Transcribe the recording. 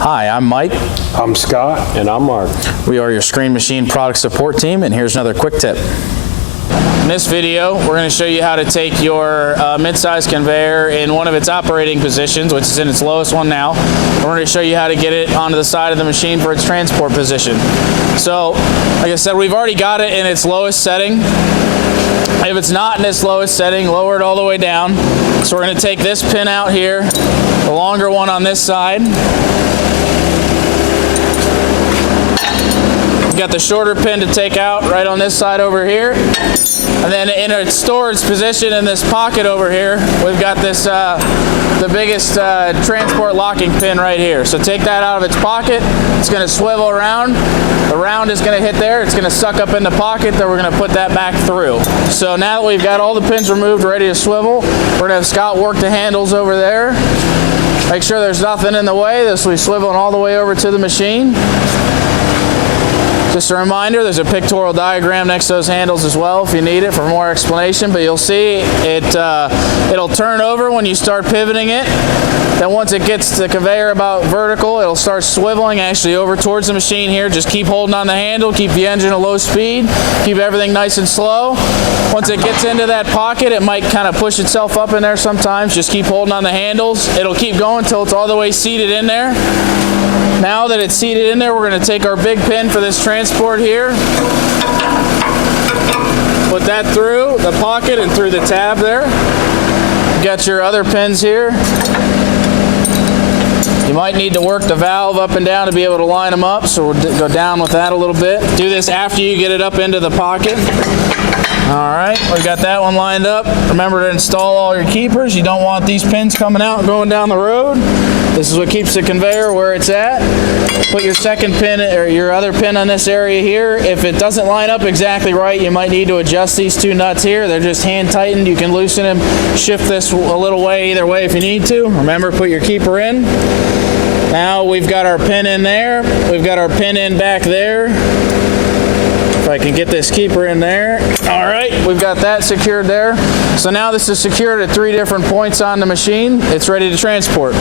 Hi, I'm Mike. I'm Scott. And I'm Mark. We are your Screen Machine product support team, and here's another quick tip. In this video, we're going to show you how to take your mid-size conveyor in one of its operating positions, which is in its lowest one now. We're going to show you how to get it onto the side of the machine for its transport position. So, like I said, we've already got it in its lowest setting. If it's not in its lowest setting, lower it all the way down. So we're going to take this pin out here, the longer one on this side. We've got the shorter pin to take out right on this side over here. And then in its storage position in this pocket over here, we've got this the biggest transport locking pin right here. So take that out of its pocket. It's going to swivel around. The round is going to hit there. It's going to suck up in the pocket. Then we're going to put that back through. So now that we've got all the pins removed, ready to swivel, we're going to have Scott work the handles over there. Make sure there's nothing in the way. This will be swiveling all the way over to the machine. Just a reminder, there's a pictorial diagram next to those handles as well if you need it for more explanation, but you'll see it'll turn over when you start pivoting it. Then once it gets the conveyor about vertical, it'll start swiveling actually over towards the machine here. Just keep holding on the handle, keep the engine at low speed, keep everything nice and slow. Once it gets into that pocket, it might kind of push itself up in there sometimes. Just keep holding on the handles. It'll keep going until it's all the way seated in there. Now that it's seated in there, we're going to take our big pin for this transport here, put that through the pocket and through the tab there. You got your other pins here. You might need to work the valve up and down to be able to line them up, so we'll go down with that a little bit. Do this after you get it up into the pocket. All right, we've got that one lined up. Remember to install all your keepers. You don't want these pins coming out and going down the road. This is what keeps the conveyor where it's at. Put your second pin or your other pin on this area here. If it doesn't line up exactly right, you might need to adjust these two nuts here. They're just hand tightened. You can loosen them, shift this a little way either way if you need to. Remember, put your keeper in. Now we've got our pin in there. We've got our pin in back there. If I can get this keeper in there. All right, we've got that secured there. So now this is secured at 3 different points on the machine. It's ready to transport.